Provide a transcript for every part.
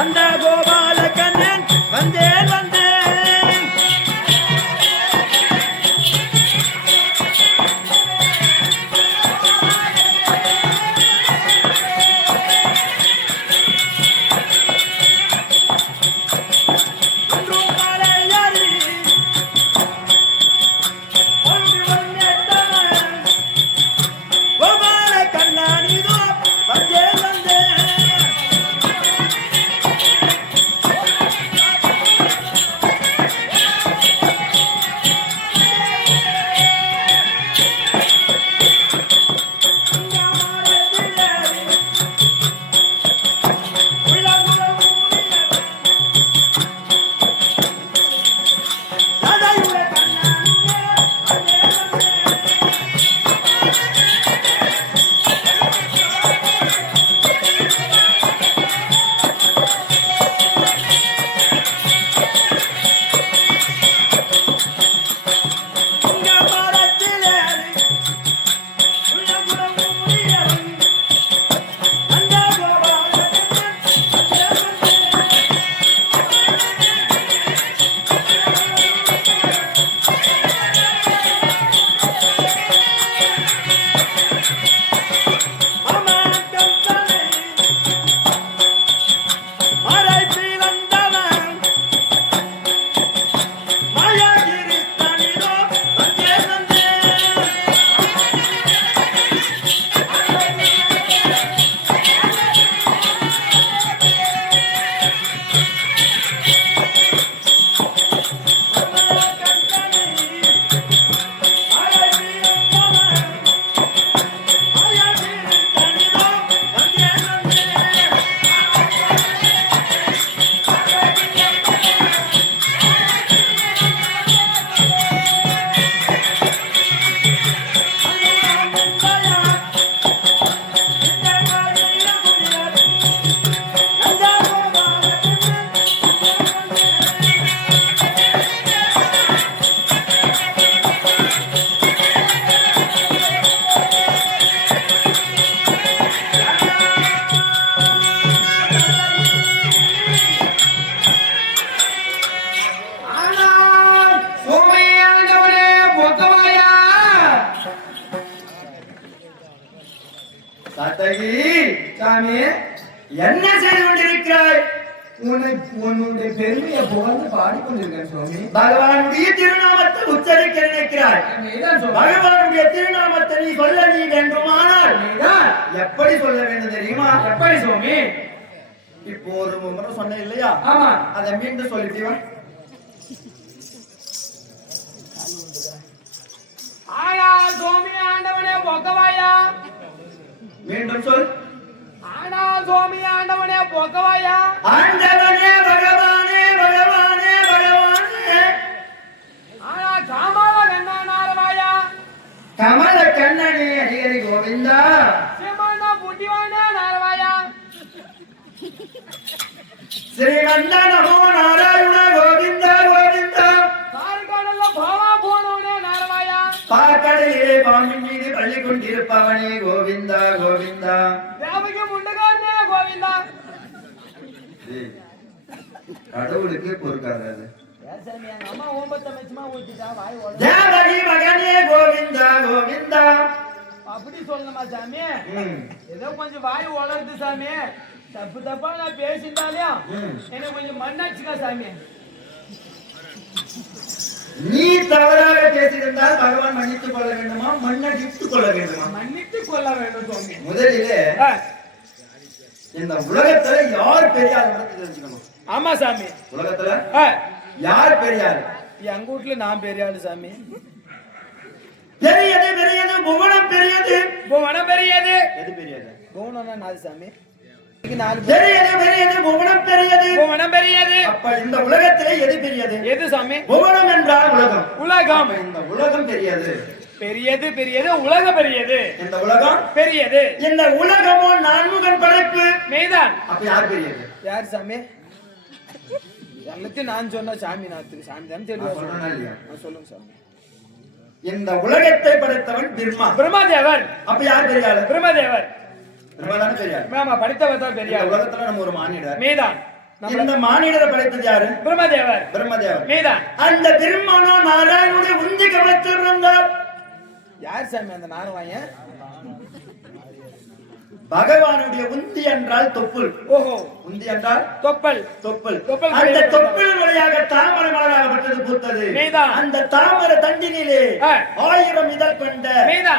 அந்த கோபால கண்ணன் வந்தேன் வந்தேன் என்ன செய்து கொண்டிருக்கிறாய்? உன்னுடைய பெருமையை புகழ்ந்து பாடிக்கொண்டிருக்கிறேன் சுவாமி. பகவானுடைய திருநாமத்தை உச்சரிக்க நினைக்கிறாய். பகவானுடைய திருநாமத்தை நீ சொல்ல நீ வேண்டுமானால் எப்படி சொல்ல வேண்டும் தெரியுமா? எப்படி சுவாமி? இப்போ ஒரு முறை சொன்ன இல்லையா? ஆமா, அதை மீண்டும் சொல்லிட்டீவா? ஆயா சுவாமி ஆண்டவனே பொக்கவாயா. மீண்டும் சொல். ஆனா சுவாமி ஆண்டவனே பொக்கவாயா. ஆண்டவனே பகவானே பகவானே பகவானே. ஆனா கமல கண்ணனாரவாயா. கமல கண்ணனே ஹரி கோவிந்தா. சிமன புட்டிவானே நாரவாயா. ஸ்ரீமந்த நமோ நாராயண கோவிந்தா கோவிந்தா. கார்கடல்ல பாவா போனவனே நாரவாயா. பார்க்கடலிலே பாம்பின் மீது பள்ளி கொண்டிருப்பவனே கோவிந்தா கோவிந்தா. தேவகி முண்டகாரனே கோவிந்தா. கடவுளுக்கு பொறுக்காது. அம்மா ஓம்பத்த மெச்சமா ஊத்திட்டா வாய் ஓட. தேவகி மகனே கோவிந்தா கோவிந்தா. அப்படி சொல்லணுமா சாமி? ஏதோ கொஞ்சம் வாய் வளருது சாமி. தப்பு தப்பா நான் பேசிட்டாலையும் எனக்கு கொஞ்சம் மண்ணாச்சுக்கா சாமி. நீ தவறாக பேசியிருந்தால் பகவான் மன்னித்துக் கொள்ள வேண்டுமா மன்னித்துக் கொள்ள வேண்டுமா? மன்னித்துக் கொள்ள வேண்டும் சுவாமி. முதலிலே இந்த உலகத்துல யார் பெரிய ஆள் தெரிஞ்சுக்கணும். ஆமா சாமி. உலகத்துல யார் பெரிய ஆள்? எங்க வீட்டுல நான் பெரிய ஆளு சாமி. பெரியது பெரியது புவனம் பெரியது. புவனம் பெரியது. எது பெரியது? புவனம்னா நாலு சாமி. பெரியது பெரியது புவனம் பெரியது. புவனம் பெரியது. அப்ப இந்த உலகத்திலே எது பெரியது? எது சாமி? புவனம் என்றால் உலகம். உலகம். இந்த உலகம் பெரியது. பெரியது பெரியது உலகம் பெரியது. இந்த உலகம் பெரியது. இந்த உலகமோ நான்முகன் படைப்பு. மெய்தான். அப்ப யார் பெரியது? யார் சாமி? எல்லாத்தையும் நான் சொன்ன சாமி. நான் சாமி தான் தெரியும். சொல்லுங்க சாமி. இந்த உலகத்தை படைத்தவன் பிரம்மா. பிரம்மதேவர். அப்ப யார் பெரிய ஆளு? பிரம்மதேவர். பிரம்மதான பெரிய ஆளு. ஆமா, படித்தவர் தான் பெரிய ஆளு. உலகத்துல நம்ம ஒரு மானிடர். மெய்தான். இந்த மானிடரை படைத்தது யாரு? பிரம்மதேவர். பிரம்மதேவர். நீதான். அந்த பிரம்மனோ நாராயணனுடைய உந்தி கவனத்தில் பிறந்தார். யார் சாமி அந்த நாராயணன்? பகவானுடைய உந்தி என்றால் தொப்புள். ஓஹோ, உந்தி என்றால் தொப்பல். தொப்புள். தொப்பல். அந்த தொப்புள் வழியாக தாமரை மலராகப்பட்டது பூத்தது. நீதான். அந்த தாமரை தண்டினிலே 1000 இதழ் கொண்ட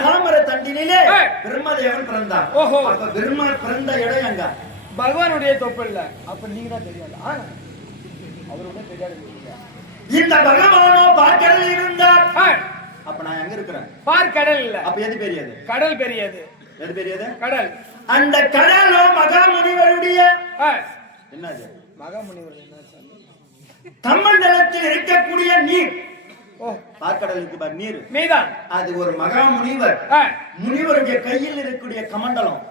தாமரை தண்டினிலே பிரம்மதேவன் பிறந்தார். ஓஹோ, அப்ப பிரம்மன் பிறந்த இடம் எங்க? பகவானுடைய தொப்பல்ல. அப்ப நீங்க தான் தெரியாது. அவரோட தெரியாது. இந்த பகவானோ பார்க்கடலில் இருந்தார். அப்ப நான் எங்க இருக்கிறேன்? பார்க்கடல் இல்ல. அப்ப எது பெரியது? கடல் பெரியது. எது பெரியது? கடல். அந்த கடலோ மகாமுனிவருடைய என்னது? மகாமுனிவர் என்ன சாமி? கமண்டலத்தில் இருக்கக்கூடிய நீர். ஓ, பார்க்கடலுக்கு பார் நீர். மீதான். அது ஒரு மகாமுனிவர். முனிவருடைய கையில் இருக்கக்கூடிய கமண்டலம்.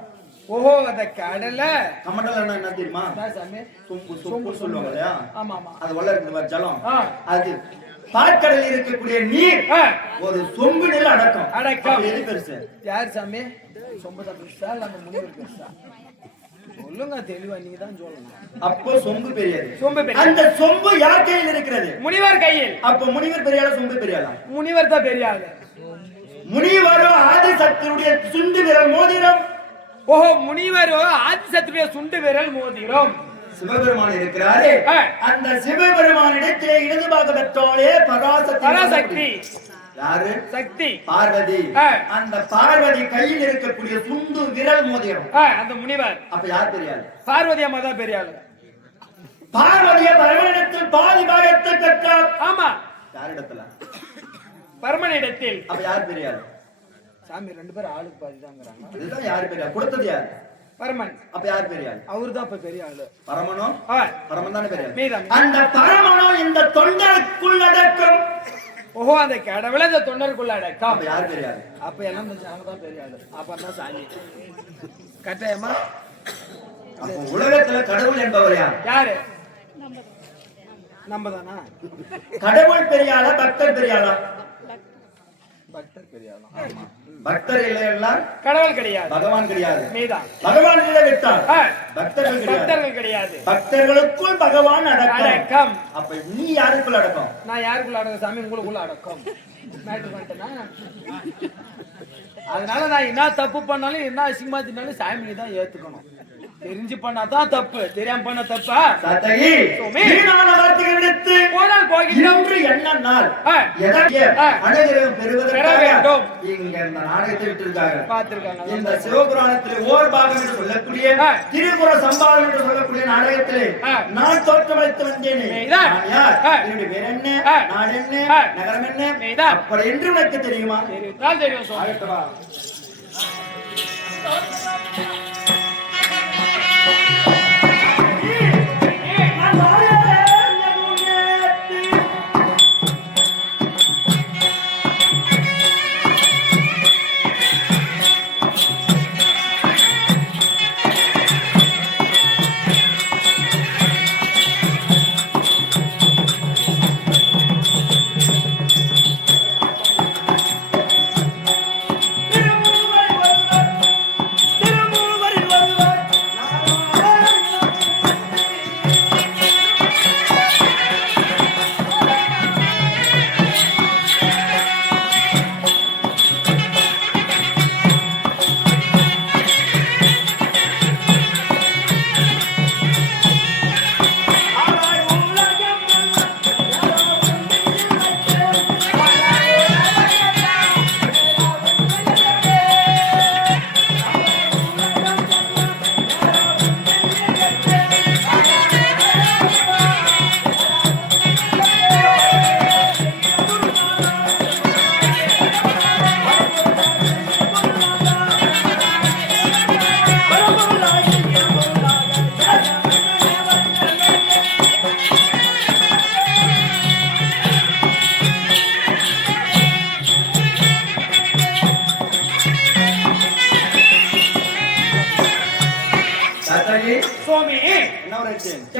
ஓஹோ, அந்த கடல கமண்டலம் என்ன தெரியுமா? சாமி சொம்பு சொம்பு சொல்லுவாங்க இல்லையா? ஆமா ஆமா. அது உள்ள இருக்குது ஜலம். அது பார்க்கடலில் இருக்கக்கூடிய நீர் ஒரு சொம்பு நில அடக்கம். அடக்கம். எது பெருசு? யார் சாமி? சொம்பு தான் பெருசா இல்ல அந்த முனிவர் பெருசா? சொல்லுங்க தெளிவா, நீங்க தான் சொல்லணும். அப்போ சொம்பு பெரியது. சொம்பு பெரிய. அந்த சொம்பு யார் கையில் இருக்கிறது? முனிவர் கையில். அப்போ முனிவர் பெரியாளா சொம்பு பெரியாளா? முனிவர் தான் பெரிய ஆளு. முனிவரோ ஆதிசக்தியுடைய சுண்டு விரல் மோதிரம். ஓஹோ, முனிவரோ ஆதிசக்தியுடைய சுண்டு விரல் மோதிரம். சிவபெருமான் இருக்கிறாரே, அந்த சிவபெருமானிடத்திலே இடது பாக பெற்றோளே பராசக்தி. யாரு? சக்தி. பார்வதி. அந்த பார்வதி கையில் இருக்கக்கூடிய சுண்டு விரல் மோதிரம் அந்த முனிவர். அப்ப யார் பெரியாள்? பார்வதி அம்மா தான் பெரிய ஆளு. பார்வதிய பரமனிடத்தில் பாதி பாகத்தை பெற்றார். ஆமா. யாரிடத்துல? பரமனிடத்தில். அப்ப யார் பெரியாள்? சாமி ரெண்டு பேரும் ஆளுக்கு பாதி தாங்கிறாங்க. இதுதான் யார் பெரியாள்? கொடுத்தது யார்? பரமன். அப்ப யார் பெரியாள்? அவரு தான் இப்ப பெரிய ஆளு. பரமனோ? பரமன் தானே பெரியாள். அந்த பரமனோ இந்த தொண்டருக்குள் அடக்கம். ஓஹோ, அந்த கடவுளை இந்த தொண்டருக்குள்ள அடக்கம். அப்ப யார் பெரியாள்? அப்ப எல்லாம் ஜனங்க தான் பெரிய ஆளு. அப்பதான் சாமி கட்டாயமா. அப்ப உலகத்துல கடவுள் என்பவர் யார்? யாரு? நம்ம தானா? கடவுள் பெரியாளா பக்தர் பெரியாளா? பக்தர் பெரிய ஆளா. பக்தர் இல்லையா? கடவுள் கிடையாது. பகவான் கிடையாது. நீதான். பகவான் இல்லை விட்டார். பக்தர்கள் கிடையாது. பக்தர்களுக்குள் பகவான் அடக்கம். அப்ப நீ யாருக்குள்ள அடக்கம்? நான் யாருக்குள்ள அடக்கம்? சாமி உங்களுக்குள்ள அடக்கம். அதனால நான் என்ன தப்பு பண்ணாலும் என்ன அசிங்கமா தின்னாலும் சாமியை தான் ஏத்துக்கணும். தெரிஞ்சு பண்ணாதான் தப்பு, தெரியாம பண்ண தப்பா? சத்தகி வீணான வார்த்தைகள் எடுத்து போனால் போகிறோம் என்று என்ன நாள் அனுகிரகம் பெறுவதற்காக இங்க இந்த நாடகத்தை விட்டிருக்காங்க. பார்த்திருக்காங்க. இந்த சிவபுராணத்திலே ஓர் பாகம் என்று சொல்லக்கூடிய திரிபுர சம்பாதம் என்று சொல்லக்கூடிய நாடகத்திலே நான் தோற்றமளித்து வந்தேனே. நான் யார்? என்னுடைய பேர் என்ன? நான் என்ன? நகரம் என்ன? அப்படி என்று உனக்கு தெரியுமா? தெரியும். ஆகட்டவா?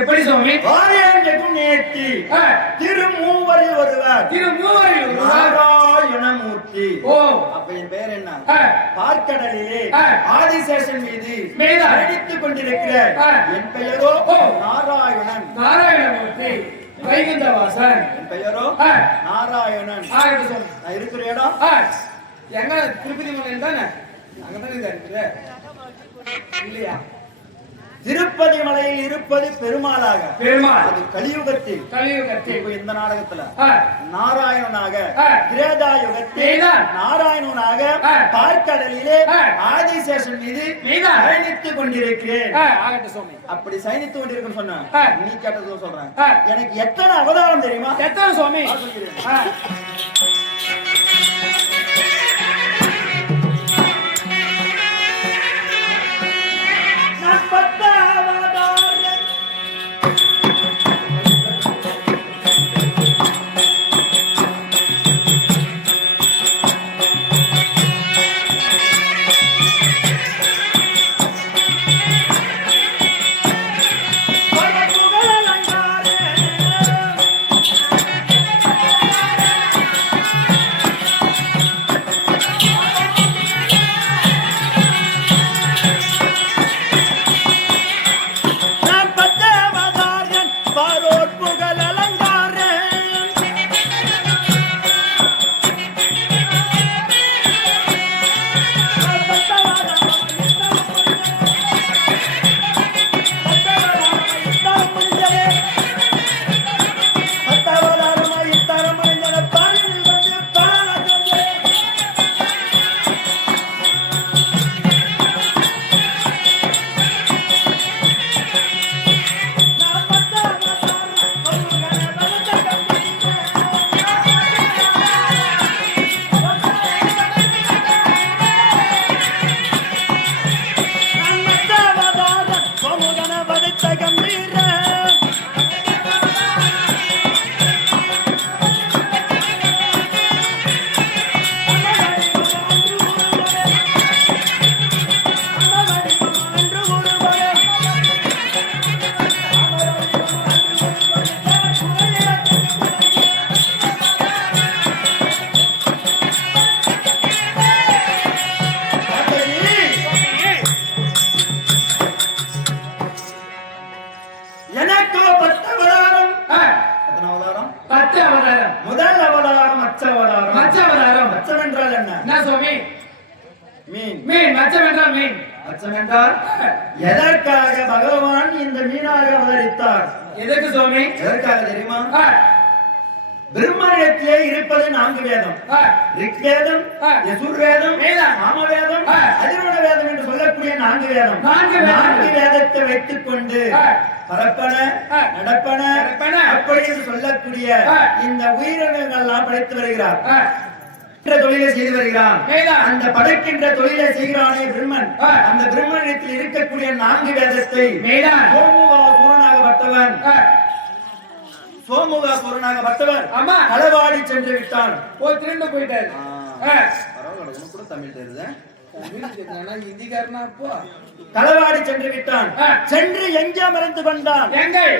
எப்படி சுவாமி? நேர்த்தி திருமூவரில் ஒருவர் நாராயணமூர்த்தி. ஓ, அப்ப என் பேர் என்ன? பார்க்கடலிலே ஆதிசேஷன் மீது அடித்துக் கொண்டிருக்கிற என் பெயரோ நாராயணன். நாராயணமூர்த்தி வைகுந்தவாசன். என் பெயரோ ஆ, நாராயணன். ஆகட்டும் சுவாமி. நான் இருக்கிற இடம் ஆ, எங்க திருப்பதி மலையில் தானே? அங்கதானே இது இருக்குது இல்லையா? திருப்பதி மலையில் இருப்பது பெருமாளாக, பெருமாள் அது கலியுகத்தில். கலியுகத்தில் இப்ப இந்த நாடகத்துல ஆ, நாராயணனாக, ஆ, கிரேதா யுகத்தில் நீதான். நாராயணனாக ஆ, பார்க்கடலிலே ஆ, ஆதிசேஷன் மீது நீதான். பயணித்துக் கொண்டிருக்கிறேன். ஆ, ஆகட்டும் சுவாமி. அப்படி சயனித்துக் கொண்டிருக்கும் சொன்ன ஆ, நீ கேட்டதும் சொல்றேன். ஆ, எனக்கு எத்தனை அவதாரம் தெரியுமா? எத்தனை சுவாமி? நான் சொல்கிறேன். ஆ, நான் 10 அவதாரம். நான் 10 அவதாரம், பாரோட் புகழ் அலங்காரன். எனக்கு 10 அவதாரம். ஆ, எத்தனை அவதாரம்? 10 அவதாரம். முதல் அவதாரம் அச்ச அவதாரம். மச்ச அவதாரம். அச்சம் என்றால் என்ன? என்ன சுவாமி? மீன். மீன். மச்சம் என்றால் மீன். அச்சம் என்றால் எதற்காக பகவான் இந்த மீனாக அவதரித்தார்? எதற்கு சுவாமி? எதற்காக தெரியுமா? ஆ, பிரம்மனிடத்திலே இருப்பது 4 வேதம். ஆ, ரிக்வேதம், ஆ, யசுர்வேதம், வேதம், சாமவேதம், ஆ, அதிர்வண வேதம் என்று சொல்லக்கூடிய 4 வேதம். 4 வேதம். 4 வேதத்தை வைத்துக் கொண்டு ஆ, பரப்பன, ஆ, நடப்பன, நடப்பன, அப்படி என்று சொல்லக்கூடிய ஆ, இந்த உயிரினங்கள் எல்லாம் படைத்து வருகிறார். ஆ, தொழிலை செய்து வருகிறான். வேதம். அந்த படைக்கின்ற தொழிலை செய்கிறானே பிரம்மன். ஆ, அந்த பிரம்மனிடத்தில் இருக்கக்கூடிய 4 வேதத்தை வேதம். சோமுகாசுரனாகப்பட்டவன் ஆ, சோமுகாசுரனாகப்பட்டவர் ஆமா. களவாடி சென்று விட்டான். போய் திருண்டு போயிட்டாரு. ஆ, பரவாயில்ல, உனக்கு கூட தமிழ் தெரியுது. இந்திக்காரனா அப்போ களவாடி சென்று விட்டான். ஆ, சென்று எங்கே மறைந்து கொண்டான்? எங்கள்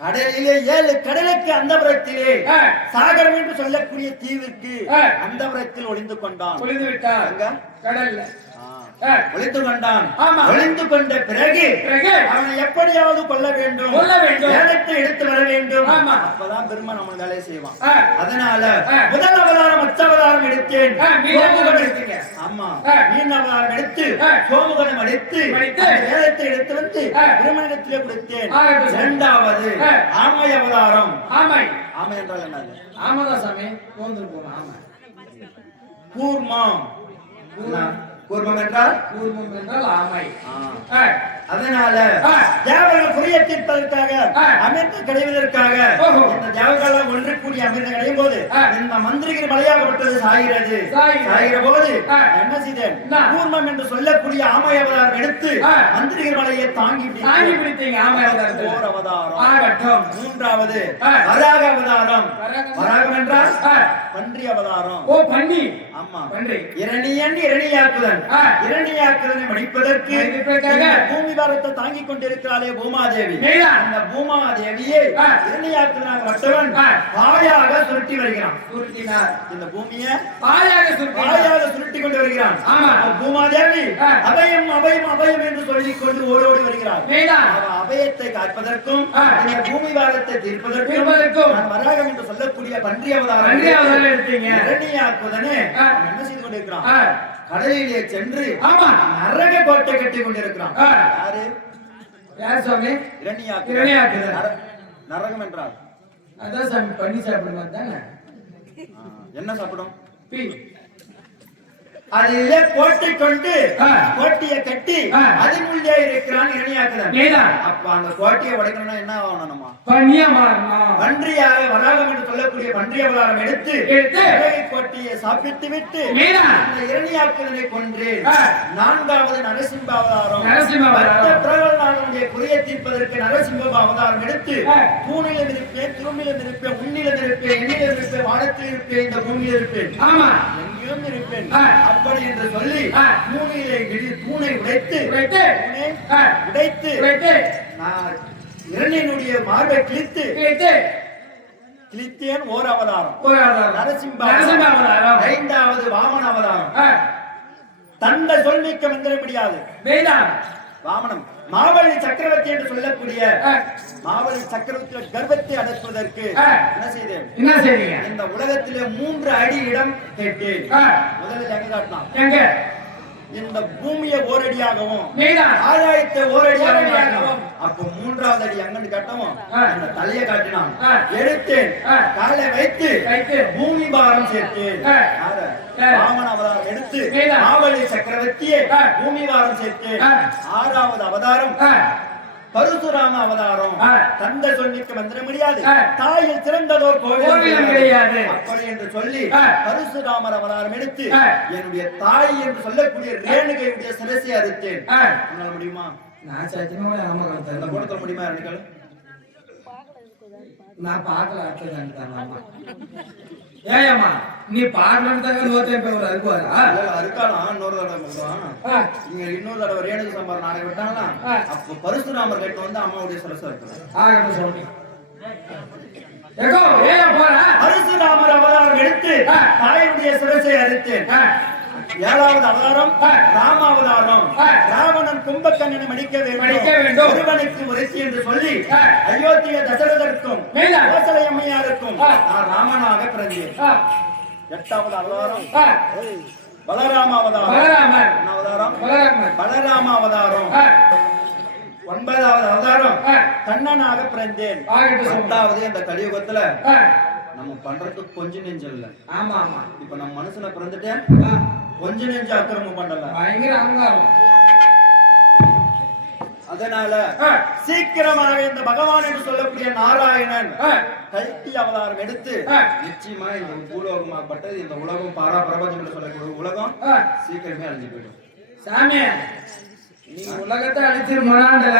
கடலிலே 7 கடலுக்கு அந்தபுரத்திலே ஆ, சாகரம் என்று சொல்லக்கூடிய தீவிற்கு ஆ, அந்தபுரத்தில் ஒளிந்து கொண்டான். ஒளிந்து விட்டார். எங்க? கடல்ல. ஆ, ஆ, ஒளிந்து கொண்டான். ஆமா. ஒளிந்து கொண்ட பிறகு பிறகு அவனை எப்படியாவது கொல்ல வேண்டும், கொல்ல வேண்டும். வேதத்தை எடுத்து வர வேண்டும். ஆமா. அப்பதான் பெருமை நம்ம வேலையை செய்வான். ஆ, அதனால ஆ, முதல் அவதாரம் அச்ச அவதாரம் எடுத்தேன். ஆ, மீன் சோமுகன் அவதாரம் எடுத்தீங்க. ஆமா, ஆ, மீன் அவதாரம் எடுத்து ஆ, சோமுகனம் எடுத்து எடுத்து, அந்த வேதத்தை எடுத்து வந்து ஆ, பிரம்மனிடத்திலே கொடுத்தேன். ஆகட்டும். இரண்டாவது ஆ, ஆமை அவதாரம். ஆமை. ஆமை என்றால் என்னது? ஆமாதான் சாமி. தோன்று போன ஆமை. கூர்மம். கூர்மம் என்றால் கூர்மம் என்றால் ஆமை. ஆ. ஆ, அதனால ஆ, தேவர்கள் புரிய தீர்ப்பதற்காக ஆ, அமிர்த கிடைவதற்காக ஓஹோ. இந்த தேவர்கள் ஒன்று கூடி அமிர்தம் கிடையும் போது ஆ, இந்த மந்திரிகிற மலையாகப்பட்டது சாகிறது. சாகிறது. சாகிற போது ஆ, என்ன செய்தேன்? என்ன? கூர்மம் என்று சொல்லக்கூடிய ஆமை அவதாரம் எடுத்து ஆ, மந்திரிகிற மலையை தாங்கி தாங்கி பிடித்தீங்க ஆமை அவதாரத்தில். ஓர் அவதாரம். ஆகட்டும். மூன்றாவது ஆ, வராக அவதாரம். வராகம். வராகம் என்றால் ஆ, பன்றி அவதாரம். ஓ பன்னி. ஆமா, பன்றி. இரணியன் இரணியாக்குதன். ஆ, இரணியாக்குதனை மடிப்பதற்கு மடிப்பதற்காக இந்த பூமி பாரத்தை தாங்கிக் கொண்டிருக்கிறாளே பூமாதேவி, தேவி மேலான். அந்த பூமாதேவியை இரணியாக்குனாங்க வட்டவன் பாயாக சுருட்டி வருகிறான். சுருட்டினார். இந்த பூமியை பாயாக சுருட்டினார். பாயாக சுருட்டி கொண்டு வருகிறான். ஆமா. பூமாதேவி அபயம் அபயம் அபயம் என்று சொல்லிக் கொண்டு ஓடோடி வருகிறார். மேலான். அவ அபயத்தை காப்பதற்கும் இந்த பூமி பாரத்தை தீர்ப்பதற்கும் தீர்ப்பதற்கும் நான் வராகம் என்று சொல்லக்கூடிய பன்றி அவதாரம் பன்றி அவதாரம் எடுத்தீங்க. இரணியாக்குதனே என்ன செய்து கொண்டிருக்கிறான்? கடலிலே சென்று ஆமா. நரக கோட்டை கட்டி கொண்டிருக்கிறான். யாரு? யார் சுவாமி? இரணியாக்கு. இரணியாக்குதன். நரகம் என்றால் அதான் சாமி பண்ணி சாப்பிடுங்க தானே. என்ன சாப்பிடும்? பி. அதிலே கோட்டை கொண்டு கோட்டையை கட்டி அதினுள்ளே இருக்கிறான் இரணியாக்குதன். மேலான். அப்ப அந்த கோட்டையை உடைக்கணும்னா என்ன ஆகணும்? நம்ம பண்ணியா மாறணும். பன்றியாக வராகம் என்று சொல்லக்கூடிய பன்றி அவதாரம் எடுத்து நரக கோட்டையை சாப்பிட்டு விட்டு மேலான். அந்த இரணியாக்குதனை கொன்று நான்காவது நரசிம்ம அவதாரம் நரசிம்ம அவதாரம். பக்த பிரகலாதனுடைய குறையை தீர்ப்பதற்கு நரசிம்ம அவதாரம் எடுத்து தூணிலும் இருப்பேன், துரும்பிலும் இருப்பேன், உன்னிலும் இருப்பேன், எண்ணிலும் இருப்பேன், வானத்தில் இருப்பேன், இந்த பூமியில் இருப்பேன், ஆமா. எங்கேயும் இருப்பேன் அப்படி என்று சொல்லி தூணை உடைத்து நான் இரணியனுடைய மார்பை கிழித்தேன். ஓர் அவதாரம் நரசிம்ம அவதாரம். 5வது வாமன அவதாரம். தந்தை சொல்மிக்க வந்துட முடியாது. வாமனம் மாவலி சக்கரவர்த்தி என்று சொல்லக்கூடிய மாவலி சக்கரவர்த்தி கர்வத்தை அடக்குவதற்கு என்ன செய்தேன்? இந்த உலகத்திலே 3 அடி இடம் கேட்டேன். முதலில் எங்க காட்டலாம்? இந்த பூமியை ஓரடியாகவும் ஆகாயத்தை ஓரடியாகவும். அப்ப 3வது அடி எங்கன்னு காட்டவும் இந்த தலையை காட்டினான். எடுத்தேன், காலை வைத்து பூமி பாரம் சேர்த்தேன். வாமன அவதாரம் எடுத்து மாவலி சக்கரவர்த்தியை பூமி பாரம் சேர்த்தேன். 6வது அவதாரம் பரசுராம அவதாரம். தந்தை சொல்லிக்க வந்துட முடியாது, தாயில் சிறந்ததோர் கோவில் கிடையாது அப்படி என்று சொல்லி பரசுராமர் அவதாரம் எடுத்து என்னுடைய தாய் என்று சொல்லக்கூடிய ரேணுகையுடைய சிரசை அறுத்தேன். உங்களால முடியுமா? நான் சத்தியமா ஆமா இந்த கூடத்துல முடியுமா? ரேணுகள் நான் பார்க்கல. அடுத்ததான் ஏயம்மா நீ பாடலாம் அறுக்கலாம். இன்னொரு தடவை நீங்க இன்னொரு தடவை ரேணுகு சம்பாரம் நாடகம் விட்டாங்களா? அப்ப பரசுராமர் கிட்ட வந்து அம்மாவுடைய சிரசை இருக்கு. பரசுராமர் அவதாரம் எடுத்து தாயுடைய சிரசை அறுத்தேன். 7வது அவதாரம் ராமாவதாரம். ராவணன் கும்பகர்ணனை மடிக்க வேண்டும், ஒருவனுக்கு ஒருத்தி என்று சொல்லி அயோத்திய தசரதற்கும் கோசலை அம்மையாருக்கும் நான் ராமனாக பிறந்தேன். 8வது அவதாரம் பலராம அவதாரம். பலராம அவதாரம். 9வது அவதாரம் கண்ணனாக பிறந்தேன். 10வது இந்த கலியுகத்துல நம்ம பண்றதுக்கு கொஞ்சம் நெஞ்சம் இல்ல. ஆமா ஆமா. இப்ப நம்ம மனுஷனை பிறந்துட்டேன், கொஞ்சம் நெஞ்சு அக்கிரமம் பண்ணல. பயங்கர அகங்காரம். அதனால சீக்கிரமாக இந்த பகவான் என்று சொல்லக்கூடிய நாராயணன் கல்கி அவதாரம் எடுத்து நிச்சயமா இந்த பூலோகமாகப்பட்டது இந்த உலகம் பாரா பிரபஞ்சம் என்று சொல்லக்கூடிய உலகம் சீக்கிரமே அழிஞ்சு போயிடும். சாமி நீ உலகத்தை அழிச்சிரு முன்னாண்டல.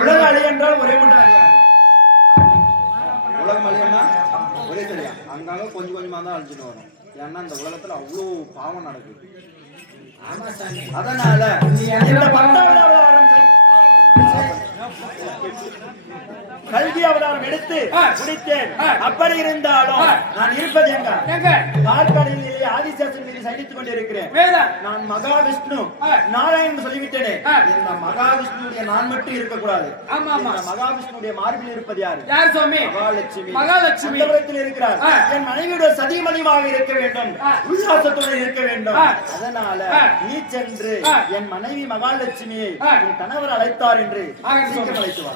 உலக அழி என்றால் ஒரே மட்டும் அழியாது. உலகம் அழியன்னா ஒரே சரியா அங்கங்க கொஞ்சம் கொஞ்சமா தான் அழிஞ்சுன்னு வரும். ஏன்னா இந்த உலகத்துல அவ்வளவு பாவம் நடக்குது. அதனால கல்வி அவதாரம் எடுத்து முடித்தேன். அப்படி இருந்தாலும் நான் இருப்பது எங்க கால்களிலே ஆதிசேஷன் மீது சயனித்துக் கொண்டிருக்கிறேன். நான் மகாவிஷ்ணு நாராயணன் சொல்லிவிட்டேனே. இந்த மகாவிஷ்ணுடைய நான் மட்டும் இருக்கக்கூடாது. மகாவிஷ்ணுடைய மார்பில் இருப்பது யாரு? மகாலட்சுமி. மகாலட்சுமி இருக்கிறார். என் மனைவியோட சதிமணிவாக இருக்க வேண்டும், உல்லாசத்துடன் இருக்க வேண்டும். அதனால நீ சென்று என் மனைவி மகாலட்சுமியை என் கணவர் அழைத்தார் என்று அழைத்து வா.